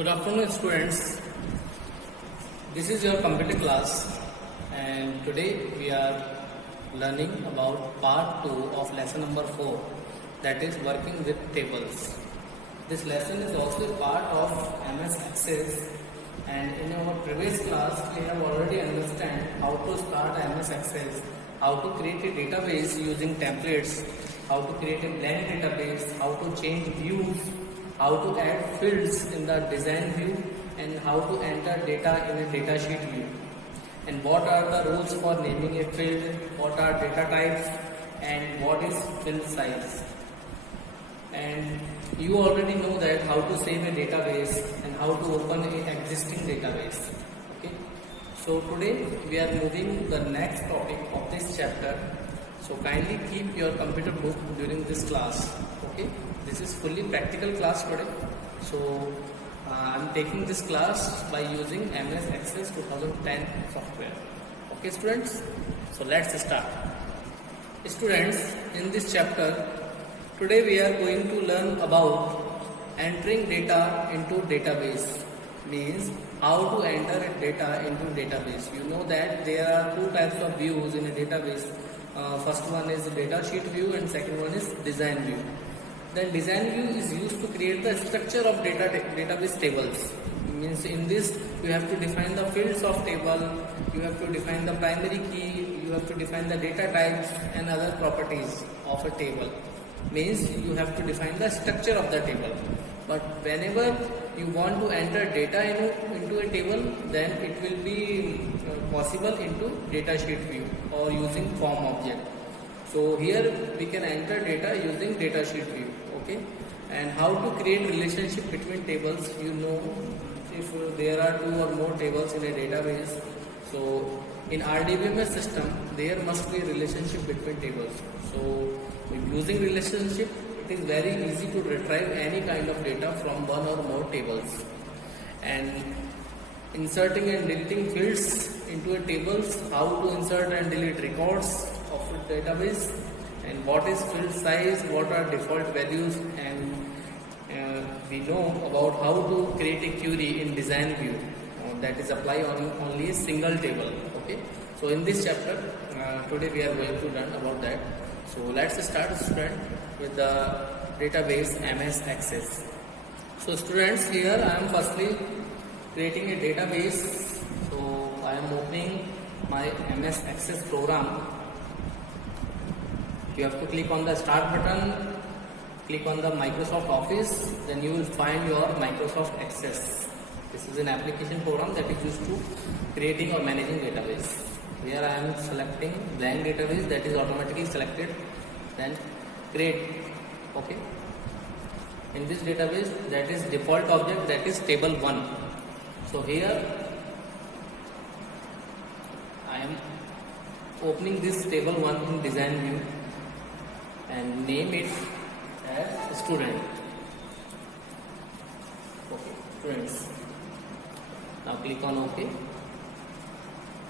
Good afternoon, students. This is your computer class, and today we are learning about part 2 of lesson number 4, that is working with tables. This lesson is also a part of MS Access, and in our previous class we have already understand how to start MS Access, how to create a database using templates, how to create a blank database, how to change views, how to add fields in the design view, and how to enter data in a datasheet view, and what are the rules for naming a field, what are data types, and what is field size. And you already know that how to save a database and how to open an existing database. Okay, so today we are moving the next topic of this chapter, so kindly keep your computer book during this class. Okay, this is fully practical class today, so I am taking this class by using MS Access 2010 software. Okay students, so let's start. Students, in this chapter today we are going to learn about entering data into database, means how to enter data into database. You know that there are two types of views in a database. First one is data sheet view and second one is design view. Then design view is used to create the structure of database tables. Means in this you have to define the fields of table, you have to define the primary key, you have to define the data types and other properties of a table. Means you have to define the structure of the table. But whenever you want to enter data into a table, then it will be possible into datasheet view or using form object. So here we can enter data using datasheet view. Okay, and how to create relationship between tables. You know, if there are two or more tables in a database, so in RDBMS system there must be a relationship between tables. So using relationship, it is very easy to retrieve any kind of data from one or more tables. And inserting and deleting fields into a tables, how to insert and delete records of a database, and what is field size, what are default values, and we know about how to create a query in design view that is apply on only a single table. Okay, so in this chapter today we are going to learn about that. So let's start, student, with the database MS Access. So students, here I am firstly creating a database. So I am opening my MS Access program. You have to click on the start button, click on the Microsoft Office, then you will find your Microsoft Access. This is an application program that is used to creating or managing database. Here I am selecting blank database, that is automatically selected, then create. Okay, in this database, that is default object, that is table 1. So here I am opening this table 1 in design view and name it as student. Okay, students. Now click on OK.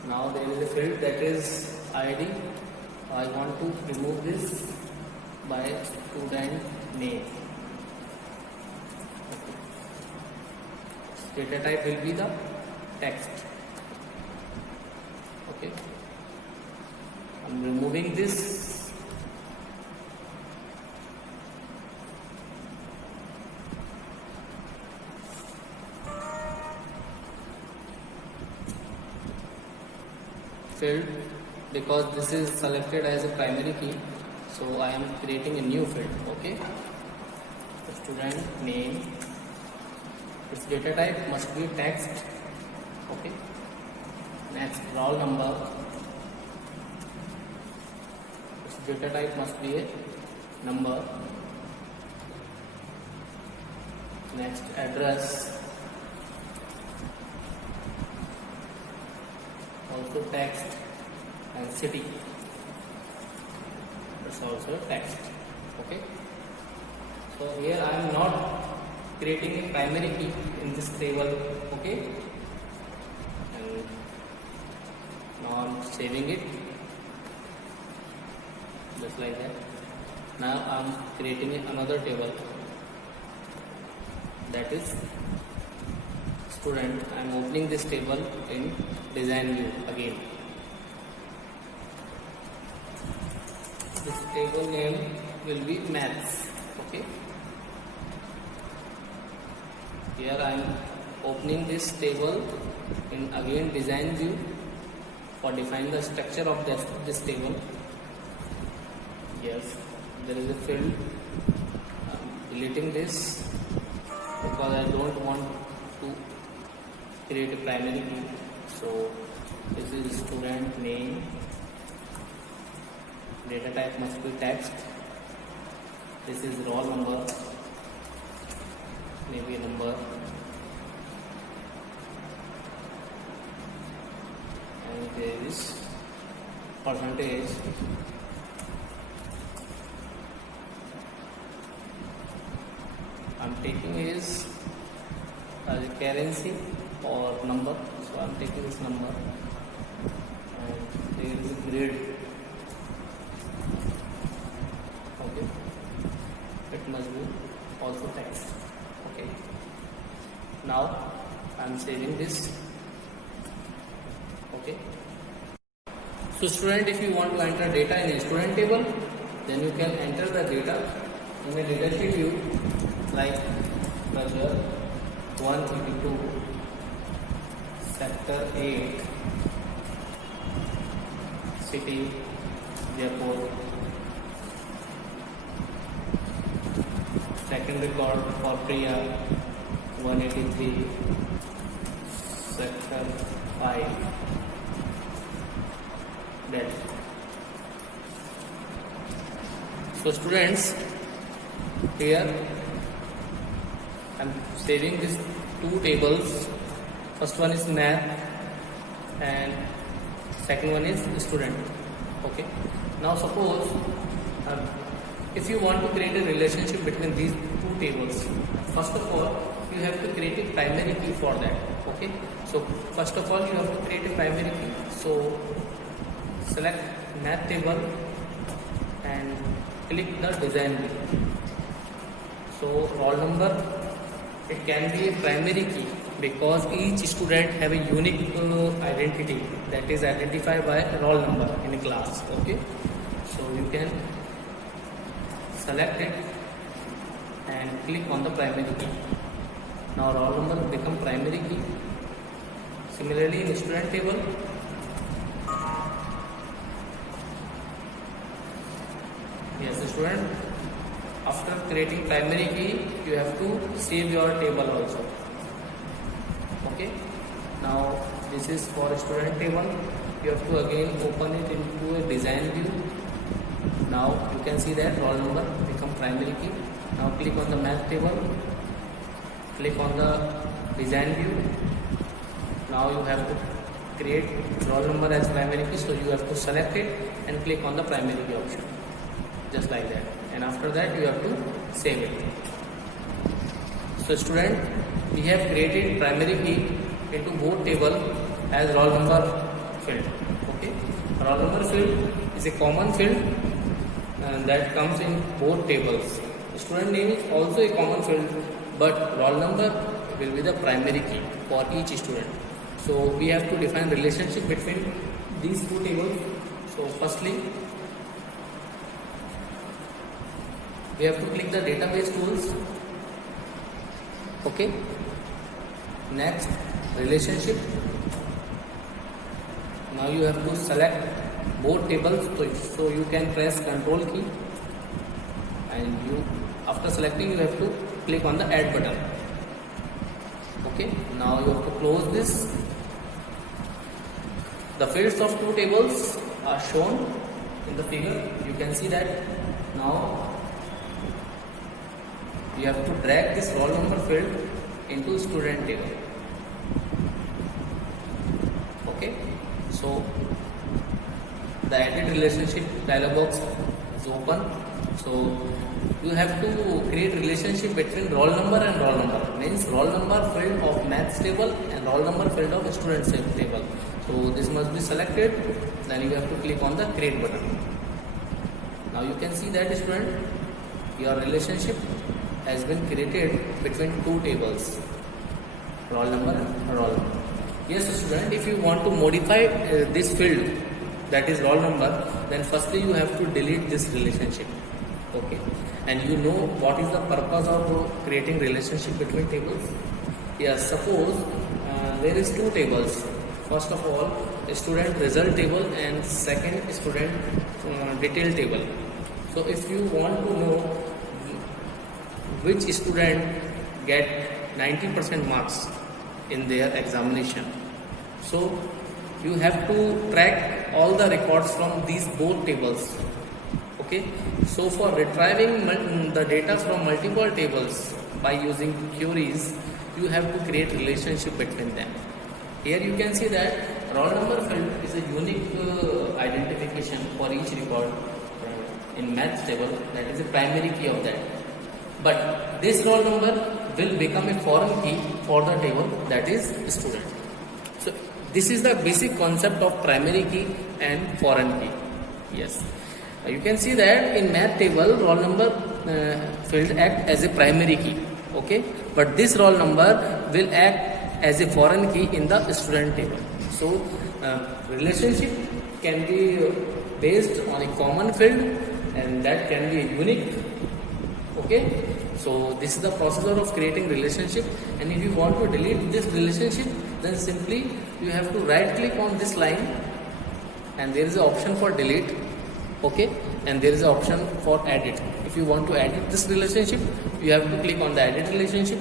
Now there is a field that is ID. I want to remove this by student name. Okay. Data type will be the text. Okay. I'm removing this. Field, because this is selected as a primary key, so I am creating a new field. Okay, student name, its data type must be text. Okay, next roll number, its data type must be a number. Next address, also text, and city, it's also text. Okay, so here I am not creating a primary key in this table. Okay, and now I am saving it just like that. Now I am creating another table, that is student, I am opening this table in design view again. This table name will be maths. Okay, here I am opening this table in again design view for define the structure of this table. Yes, there is a field. Deleting this because I don't want to create a primary key. So this is student name. Data type must be text. This is roll number, maybe a number, and there is percentage. I'm taking is as a currency or number, so I'm taking this number, and there is a grade. Okay, it must be also text. Okay, now I'm saving this. Okay, so student, if you want to enter data in a student table, then you can enter the data in a data sheet view like Pressure 182, Sector 8, City Jaipur. Second record for Priya 183, Sector 5, Delhi. So students, here I am saving these two tables. First one is math and second one is student. Okay. Now suppose if you want to create a relationship between these two tables, first of all you have to create a primary key for that. Okay. So first of all you have to create a primary key. So select math table and click the design view. So roll number, it can be a primary key because each student have a unique identity that is identified by roll number in a class. Okay, so you can select it and click on the primary key. Now roll number become primary key. Similarly in student table, yes, student, after creating primary key, you have to save your table also. Okay. Now this is for student table. You have to again open it into a design view. Now you can see that roll number become primary key. Now click on the math table. Click on the design view. Now you have to create roll number as primary key. So you have to select it and click on the primary key option. Just like that. And after that you have to save it. So student, we have created primary key into both table as roll number field. Okay, roll number field is a common field and that comes in both tables. Student name is also a common field, but roll number will be the primary key for each student. So we have to define relationship between these two tables. So firstly, we have to click the database tools. Okay. Next, relationship. Now you have to select both tables, so you can press Control key, and you after selecting you have to click on the add button. Okay. Now you have to close this. The fields of two tables are shown in the figure. You can see that. Now you have to drag this roll number field into student table. Okay, so the edit relationship dialog box is open. So you have to create relationship between roll number and roll number. Means roll number field of maths table and roll number field of students table. So this must be selected. Then you have to click on the create button. Now you can see that student, your relationship has been created between two tables. roll number and roll number. Yes student, if you want to modify this field, that is roll number, then firstly you have to delete this relationship. Okay, and you know what is the purpose of creating relationship between tables? Yes, suppose there is two tables. First of all, student result table and second student detail table. So if you want to know which student get 90% marks in their examination, so you have to track all the records from these both tables. Okay, so for retrieving the data from multiple tables by using queries, you have to create relationship between them. Here you can see that roll number field is a unique identification for each record in maths table, that is a primary key of that. But this roll number will become a foreign key for the table, that is student. So this is the basic concept of primary key and foreign key. Yes, you can see that in math table roll number field act as a primary key. Okay, but this roll number will act as a foreign key in the student table. So relationship can be based on a common field, and that can be unique. Okay, so this is the procedure of creating relationship. And if you want to delete this relationship, then simply you have to right click on this line and there is an option for delete. Okay, and there is an option for edit. If you want to edit this relationship, you have to click on the edit relationship,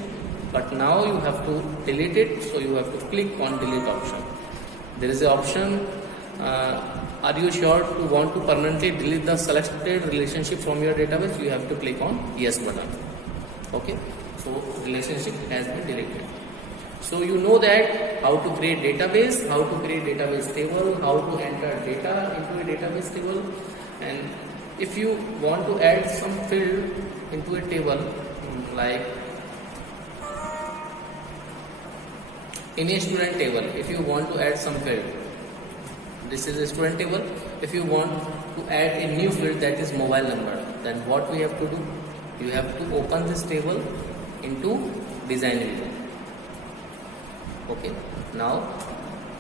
but now you have to delete it, so you have to click on delete option. There is an option, are you sure to want to permanently delete the selected relationship from your database? You have to click on yes button. Okay, so relationship has been deleted. So you know that how to create database, how to create database table, how to enter data into a database table. And if you want to add some field into a table, like in a student table, if you want to add some field, this is a student table. If you want to add a new field, that is mobile number, then what we have to do? You have to open this table into design window. Okay, now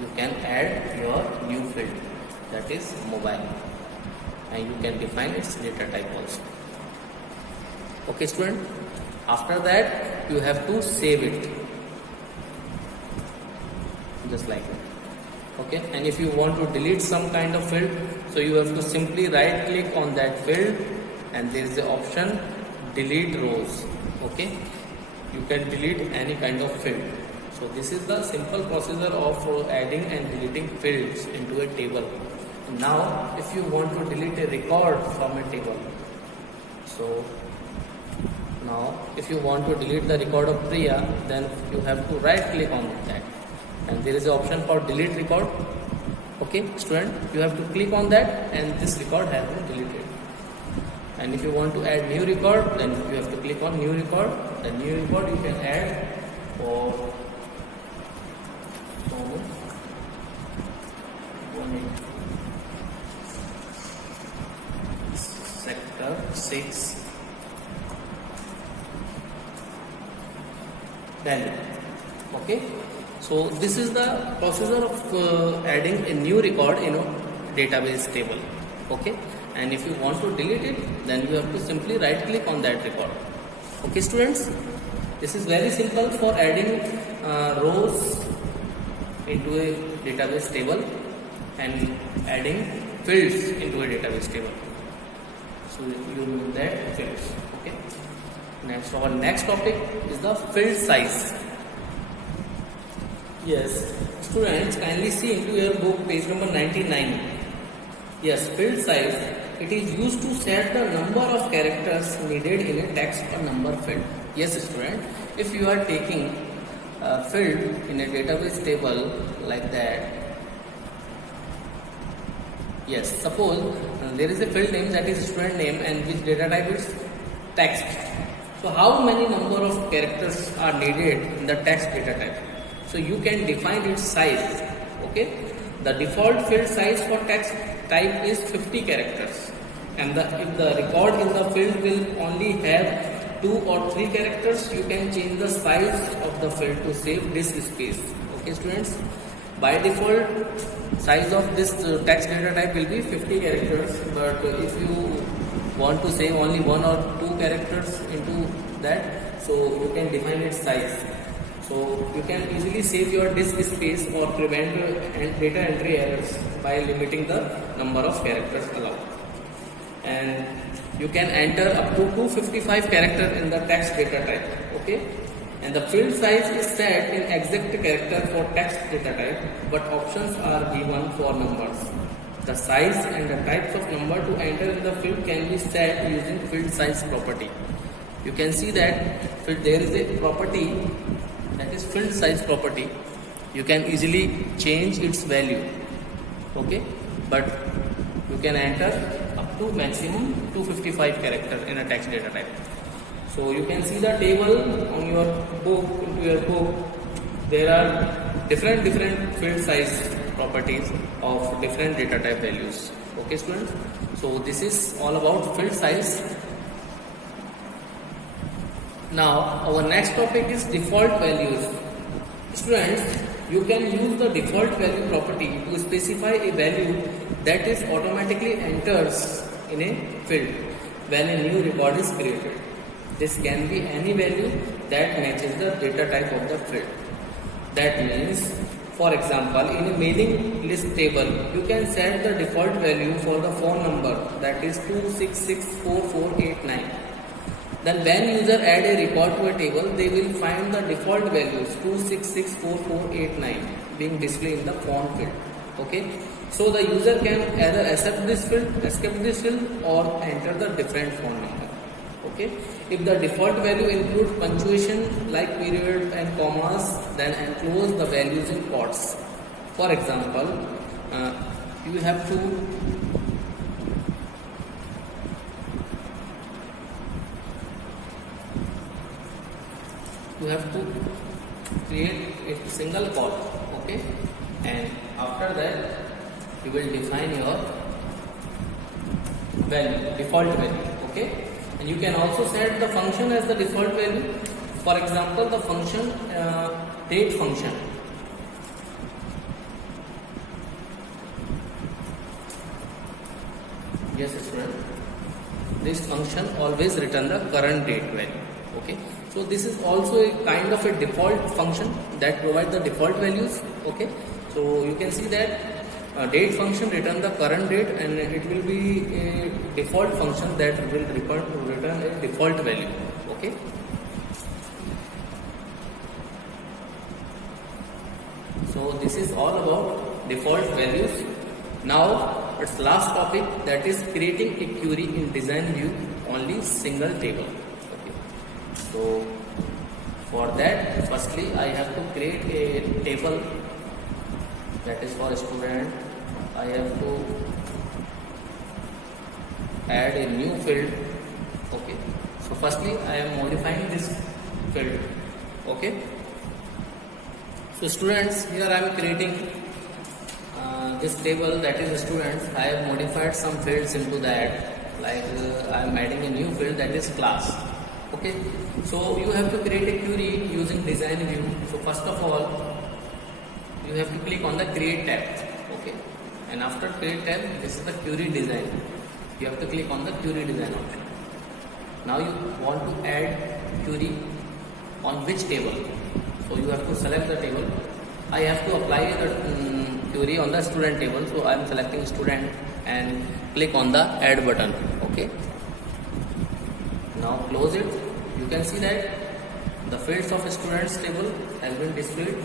you can add your new field, that is mobile, and you can define its data type also. Okay student, after that you have to save it, just like that. Okay, and if you want to delete some kind of field, so you have to simply right click on that field and there is the option delete rows. Okay, you can delete any kind of field. So this is the simple procedure of adding and deleting fields into a table. Now if you want to delete a record from a table, so now if you want to delete the record of Priya, then you have to right click on that and there is an option for delete record. Okay student, you have to click on that and this record has been deleted. And if you want to add new record, then you have to click on new record. The new record you can add for sector 6 Delhi. Okay, so this is the procedure of adding a new record in a database table. Okay, and if you want to delete it, then you have to simply right click on that record. Okay students, this is very simple for adding rows into a database table and adding fields into a database table. So you know that fields. Okay, next, our next topic is the field size. Yes students, kindly see into your book page number 99. Yes, field size, it is used to set the number of characters needed in a text or number field. Yes student, if you are taking a field in a database table like that, yes, suppose there is a field name, that is student name, and which data type is text. So how many number of characters are needed in the text data type? So you can define its size. Okay, the default field size for text type is 50 characters, and if the record in the field will only have 2 or 3 characters, you can change the size of the field to save disk space. Okay students, by default size of this text data type will be 50 characters, but if you want to save only 1 or 2 characters into that, so you can define its size. So you can easily save your disk space or prevent data entry errors by limiting the number of characters allowed. And you can enter up to 255 characters in the text data type. Okay, and the field size is set in exact character for text data type, but options are given for numbers. The size and the types of number to enter in the field can be set using field size property. You can see that there is a property, that is field size property. You can easily change its value. Okay, but you can enter up to maximum 255 characters in a text data type. So you can see the table on your book, into your book. There are different field size properties of different data type values. Okay students, so this is all about field size. Now our next topic is default values. Students, you can use the default value property to specify a value that is automatically enters in a field when a new record is created. This can be any value that matches the data type of the field. That means, for example, in a mailing list table, you can set the default value for the phone number, that is 2664489. Then when user add a record to a table, they will find the default values 2664489 being displayed in the phone field. Okay, so the user can either accept this field, escape this field, or enter the different phone number. Okay, if the default value includes punctuation like period and commas, then enclose the values in quotes. For example, you have to create a single call. Okay, and after that you will define your value, default value. Okay, and you can also set the function as the default value. For example, the function date function. Yes student, this function always return the current date value. Okay, so this is also a kind of a default function that provides the default values. Okay, so you can see that date function return the current date, and it will be a default function that will return a default value. Okay, so this is all about default values. Now its last topic, that is creating a query in design view only single table. Okay, so for that, firstly I have to create a table that is for a student. I have to add a new field. Okay, so firstly I am modifying this field. Okay, so students, here I am creating this table, that is students. I have modified some fields into that, like I am adding a new field, that is class. Okay, so you have to create a query using design view. So first of all, you have to click on the create tab. Okay, and after create tab, this is the query design. You have to click on the query design option. Now you want to add query on which table, so you have to select the table. I have to apply the query on the student table, so I am selecting student and click on the add button. Okay, now close it. You can see that the fields of a student's table has been displayed.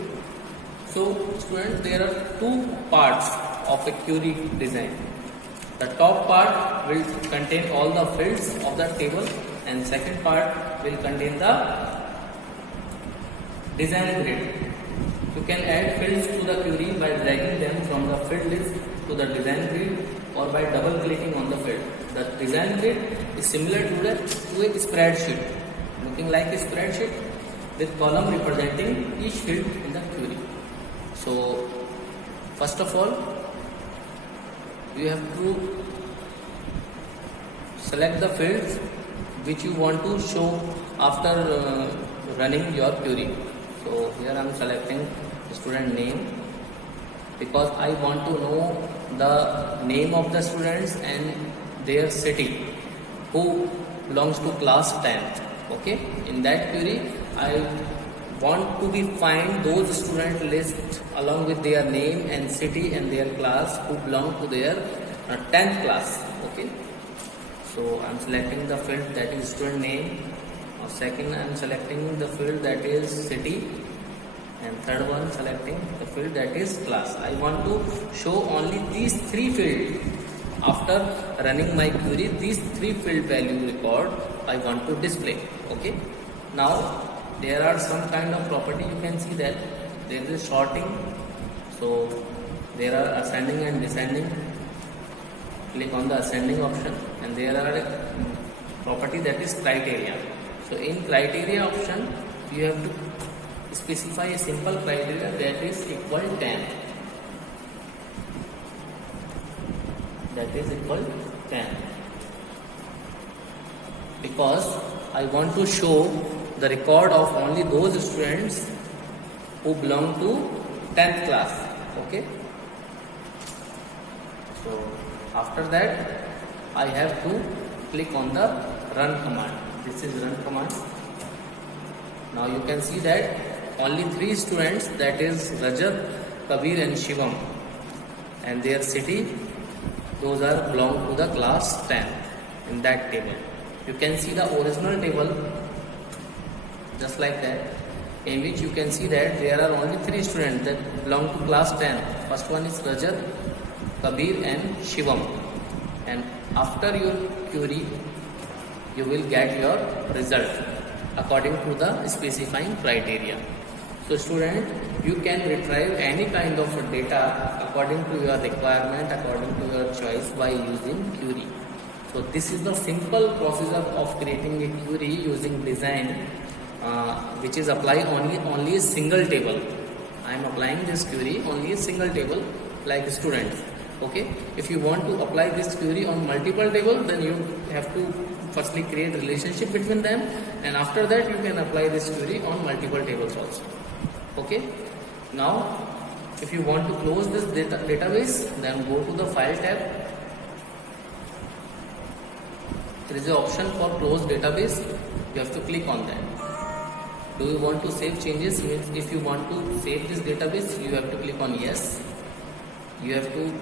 So students, there are two parts of a query design. The top part will contain all the fields of the table, and second part will contain the design grid. You can add fields to the query by dragging them from the field list to the design grid, or by double clicking on the field. The design grid is similar to a spreadsheet, looking like a spreadsheet with column representing each field in the query. So first of all, you have to select the fields which you want to show after running your query. So here I am selecting student name because I want to know the name of the students and their city who belongs to class 10. Okay, in that query I want to be find those student list along with their name and city and their class who belong to their 10th class. Okay, so I am selecting the field that is student name. Second, I am selecting the field that is city, and third one selecting the field that is class. I want to show only these three fields. After running my query, these three field value record I want to display. Okay, now there are some kind of property. You can see that there is sorting, so there are ascending and descending. Click on the ascending option, and there are property that is criteria. So in criteria option, you have to specify a simple criteria that is equal 10. That is equal 10. Because I want to show the record of only those students who belong to 10th class. Okay. So after that, I have to click on the run command. This is run command. Now you can see that only three students, that is Rajat, Kabir and Shivam, and their city, those are belong to the class 10 in that table. You can see the original table just like that, in which you can see that there are only three students that belong to class 10. First one is Rajat, Kabir and Shivam, and after your query you will get your result according to the specifying criteria. So student, you can retrieve any kind of data according to your requirement, according to your choice by using query. So this is the simple procedure of creating a query using design, which is apply only a single table. I am applying this query only a single table like students. Okay, if you want to apply this query on multiple tables, then you have to firstly create relationship between them, and after that you can apply this query on multiple tables also. Okay, now if you want to close this database, then go to the file tab. There is an option for close database. You have to click on that. Do you want to save changes? If you want to save this database, you have to click on yes. You have to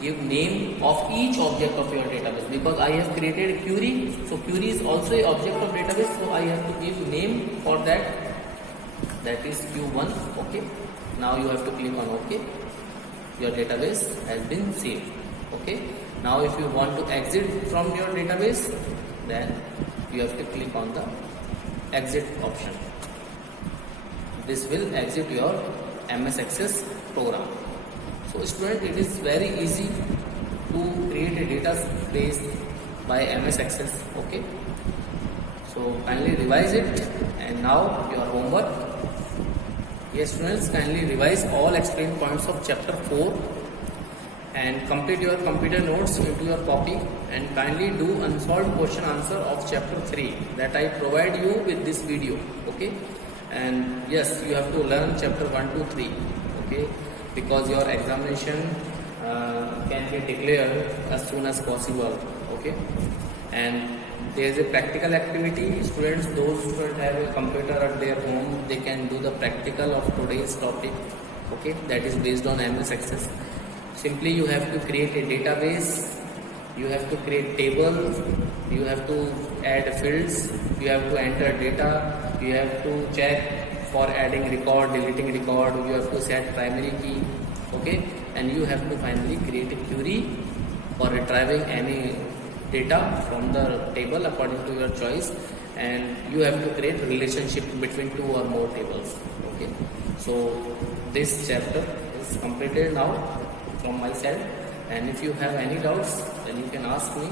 give name of each object of your database, because I have created a query, so query is also an object of database, so I have to give name for that, that is Q1. Okay, now you have to click on OK. Your database has been saved. Okay, now if you want to exit from your database, then you have to click on the exit option. This will exit your MS Access program. So student, it is very easy to create a database by MS Access. Okay, so kindly revise it. And now your homework. Yes students, kindly revise all explained points of chapter 4 and complete your computer notes into your copy, and kindly do unsolved question answer of chapter 3 that I provide you with this video. Okay, and yes, you have to learn chapter 1 to 3. Okay, because your examination can be declared as soon as possible. Okay, and there is a practical activity. Students, those who have a computer at their home, they can do the practical of today's topic. Okay, that is based on MS Access. Simply you have to create a database, you have to create tables, you have to add fields, you have to enter data, you have to check for adding record, deleting record, you have to set primary key. Okay, and you have to finally create a query for retrieving any data from the table according to your choice, and you have to create relationship between two or more tables. Okay, so this chapter is completed now from my side, and if you have any doubts, then you can ask me.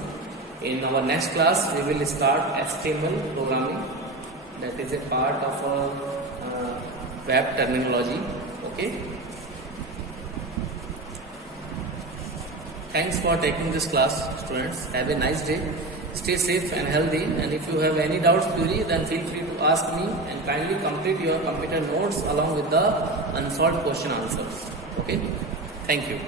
In our next class, we will start HTML programming. That is a part of a web terminology. Okay. Thanks for taking this class, students. Have a nice day. stay safe and healthy, and if you have any doubts, query, then feel free to ask me, and kindly complete your computer notes along with the unsolved question answers. Okay, thank you.